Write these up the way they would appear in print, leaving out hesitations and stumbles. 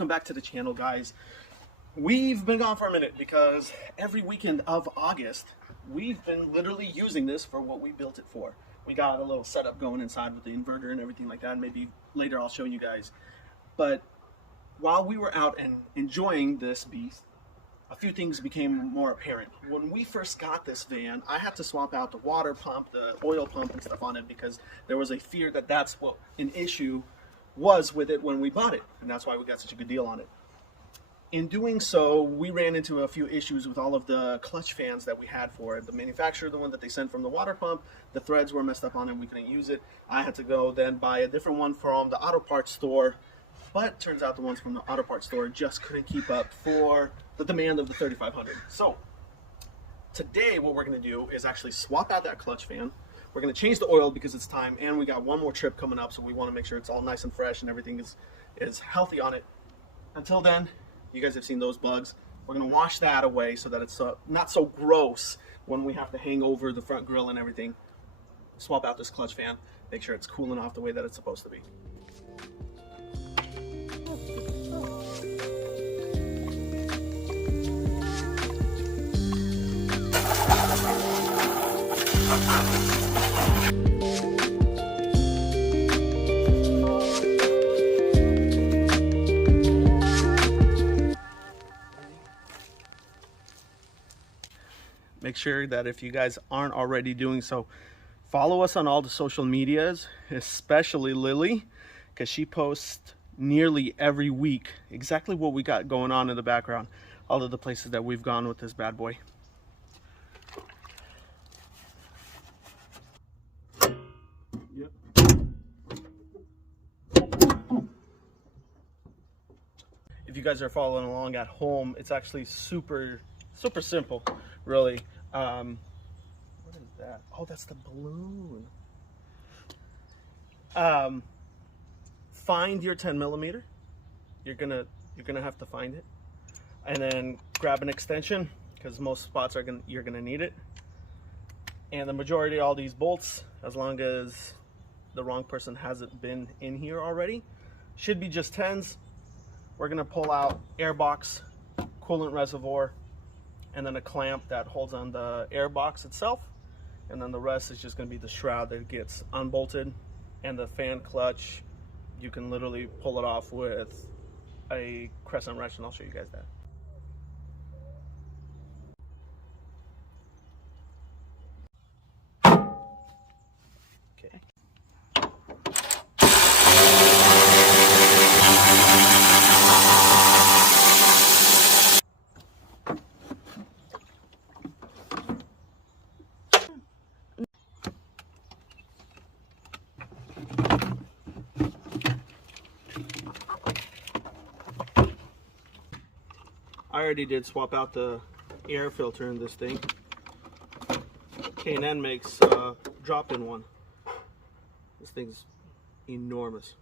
welcome back to the channel, guys. We've been gone for a minute because every weekend of August we've been literally using this for what we built it for. We got a little setup going inside with the inverter and everything like that, and maybe later I'll show you guys. But while we were out and enjoying this beast, a few things became more apparent. When we first got this van, I had to swap out the water pump, the oil pump and stuff on it because there was a fear that that's what an issue was with it when we bought it, and that's why we got such a good deal on it. In doing so, we ran into a few issues with all of the clutch fans that we had for it. The manufacturer, the one that they sent from the water pump, the threads were messed up on it, we couldn't use it. I had to go then buy a different one from the auto parts store, but turns out the ones from the auto parts store just couldn't keep up for the demand of the 3500. So today what we're going to do is actually swap out that clutch fan. We're going to change the oil because it's time, and we got one more trip coming up, so we want to make sure it's all nice and fresh and everything is healthy on it. Until then, you guys have seen those bugs. We're going to wash that away so that it's not so gross when we have to hang over the front grille and everything. Swap out this clutch fan, make sure it's cooling off the way that it's supposed to be. Make sure that if you guys aren't already doing so, follow us on all the social medias, especially Lily, because she posts nearly every week exactly what we got going on in the background, all of the places that we've gone with this bad boy. Yep. If you guys are following along at home, it's actually super simple, really. What is that? Oh, that's the balloon. Find your 10 millimeter. You're gonna have to find it, and then grab an extension because most spots you're gonna need it. And the majority of all these bolts, as long as the wrong person hasn't been in here already, should be just 10s. We're gonna pull out air box, coolant reservoir, and then a clamp that holds on the air box itself, and then the rest is just going to be the shroud that gets unbolted. And the fan clutch, you can literally pull it off with a crescent wrench, and I'll show you guys that. Okay. I already did swap out the air filter in this thing. K&N makes a drop-in one. This thing's enormous.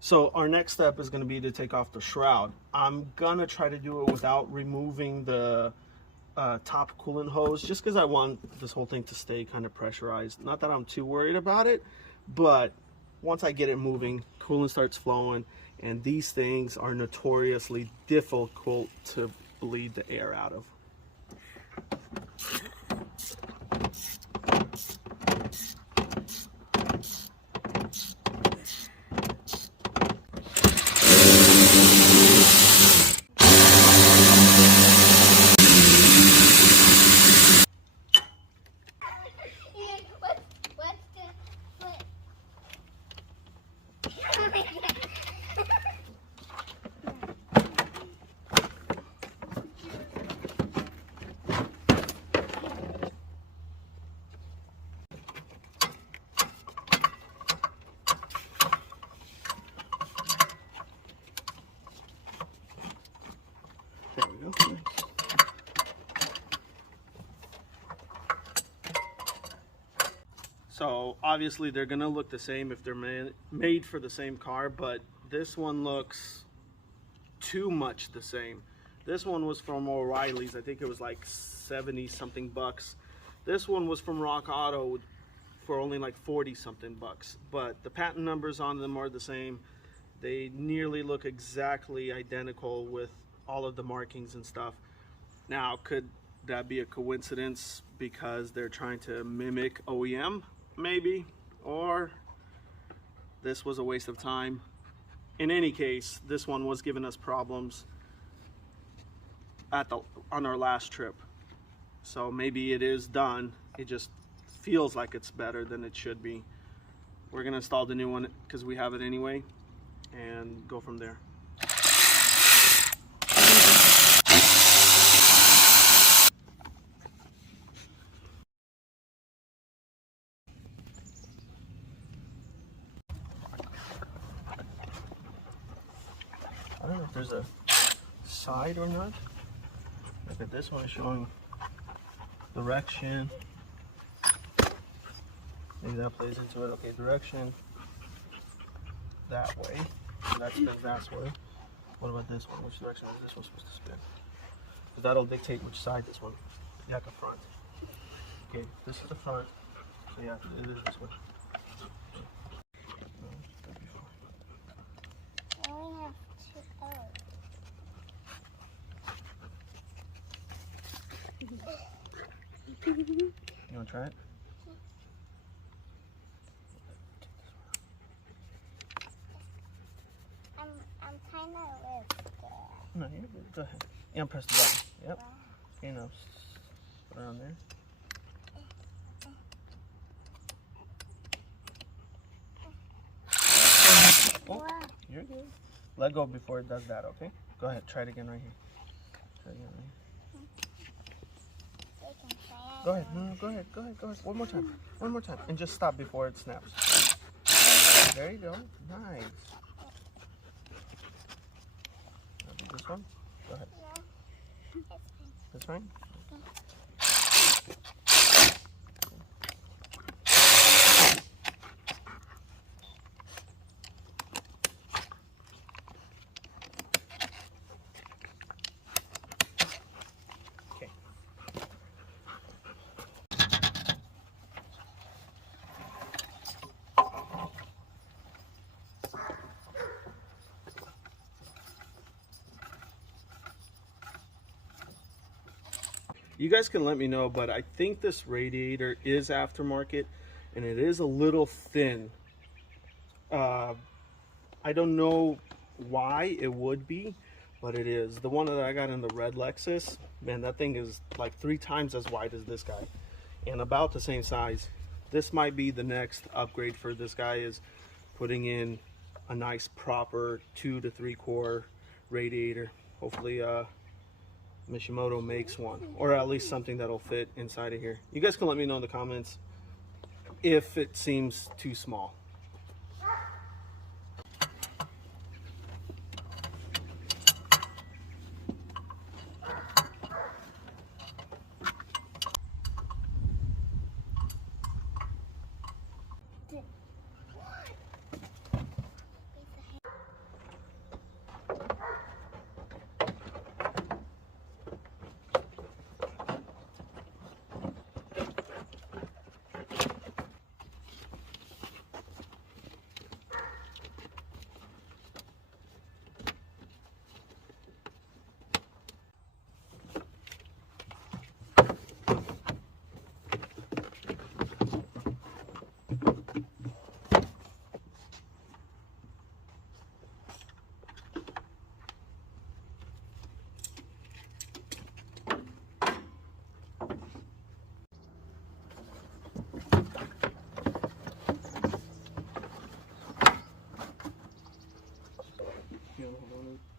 So our next step is going to be to take off the shroud. I'm gonna try to do it without removing the top coolant hose, just because I want this whole thing to stay kind of pressurized. Not that I'm too worried about it, but once I get it moving, coolant starts flowing, and these things are notoriously difficult to bleed the air out of. There we go. Nice. So obviously they're gonna look the same if they're made for the same car, but this one looks too much the same. This one was from O'Reilly's. I think it was like 70 something bucks. This one was from Rock Auto for only like 40 something bucks, but the patent numbers on them are the same. They nearly look exactly identical with all of the markings and stuff. Now, could that be a coincidence because they're trying to mimic OEM? Maybe. Or this was a waste of time. In any case, this one was giving us problems on our last trip. So maybe it is done. It just feels like it's better than it should be. We're gonna install the new one because we have it anyway and go from there. I don't know if there's a side or not. Look at this one showing direction. Maybe that plays into it. Okay, direction that way. And that spins that way. What about this one? Which direction is this one supposed to spin? Because that'll dictate which side this one. Yeah, the front. Okay, this is the front. So yeah, it is this way. I only have 2 hours. You want to try it? I'm kind of scared. No, you're good. Go ahead. Yeah, press the button. Yep. You know, put it on there. Oh, you're good. Let go before it does that, okay? Go ahead. Try it again right here. Try it again right here. Go ahead. No, go ahead. Go ahead. Go ahead. One more time. One more time. And just stop before it snaps. There you go. Nice. This one? Go ahead. Yeah. That's fine? Okay. You guys can let me know, but I think this radiator is aftermarket and it is a little thin. I don't know why it would be, but it is. The one that I got in the red Lexus, man, that thing is like 3 times as wide as this guy and about the same size. This might be the next upgrade for this guy, is putting in a nice proper 2 to 3 core radiator. Hopefully Mishimoto makes one, or at least something that'll fit inside of here. You guys can let me know in the comments if it seems too small.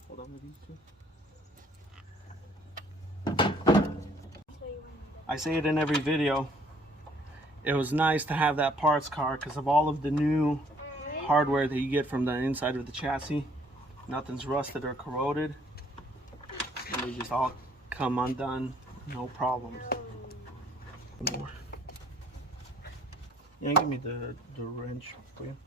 Hold on with these two. I say it in every video. It was nice to have that parts car because of all of the new hardware that you get from the inside of the chassis. Nothing's rusted or corroded. And they just all come undone, no problems. More. Yeah, give me the wrench for you.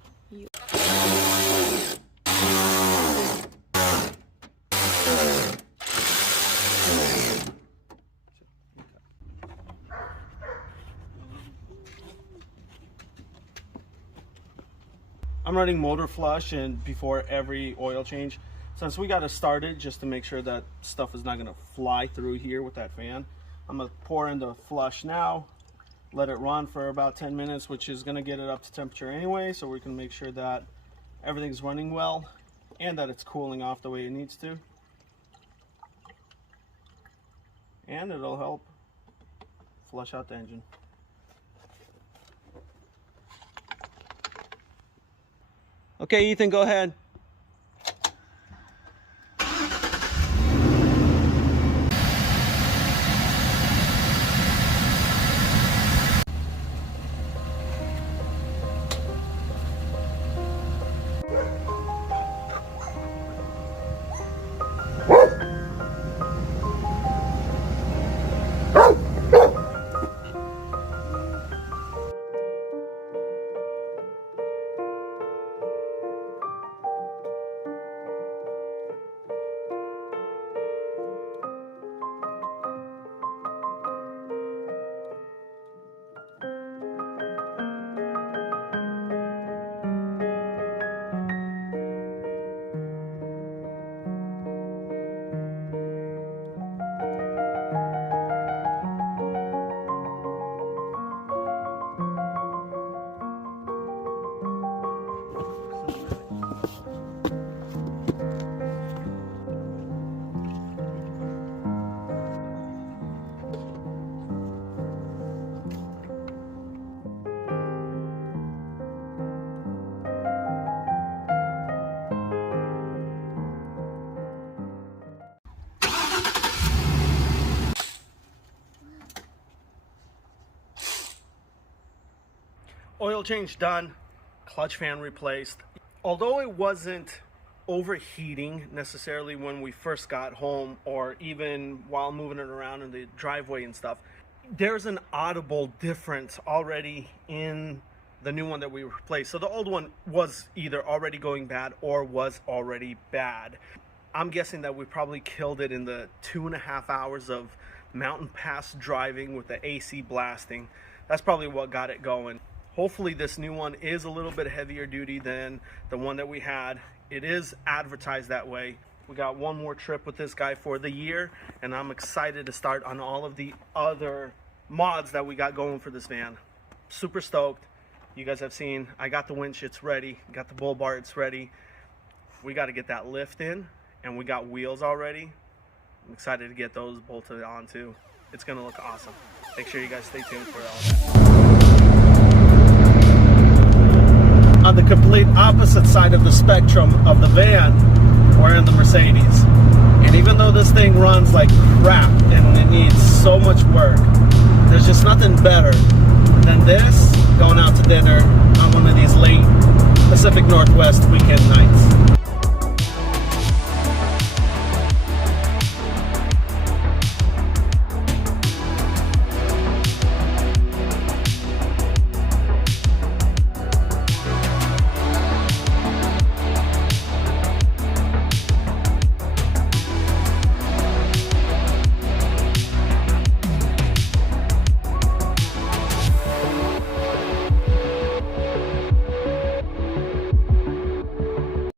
I'm running motor flush and before every oil change. Since we got to start it just to make sure that stuff is not going to fly through here with that fan, I'm going to pour in the flush now, let it run for about 10 minutes, which is going to get it up to temperature anyway, so we can make sure that everything's running well and that it's cooling off the way it needs to. And it'll help flush out the engine. Okay, Ethan, go ahead. Oil change done, clutch fan replaced. Although it wasn't overheating necessarily when we first got home or even while moving it around in the driveway and stuff, there's an audible difference already in the new one that we replaced. So the old one was either already going bad or was already bad. I'm guessing that we probably killed it in the 2.5 hours of mountain pass driving with the AC blasting. That's probably what got it going. Hopefully this new one is a little bit heavier duty than the one that we had. It is advertised that way. We got one more trip with this guy for the year, and I'm excited to start on all of the other mods that we got going for this van. Super stoked. You guys have seen, I got the winch, it's ready. Got the bull bar, it's ready. We got to get that lift in, and we got wheels already. I'm excited to get those bolted on too. It's gonna look awesome. Make sure you guys stay tuned for all that. On the complete opposite side of the spectrum of the van, we're in the Mercedes. And even though this thing runs like crap and it needs so much work, there's just nothing better than this going out to dinner on one of these late Pacific Northwest weekend nights.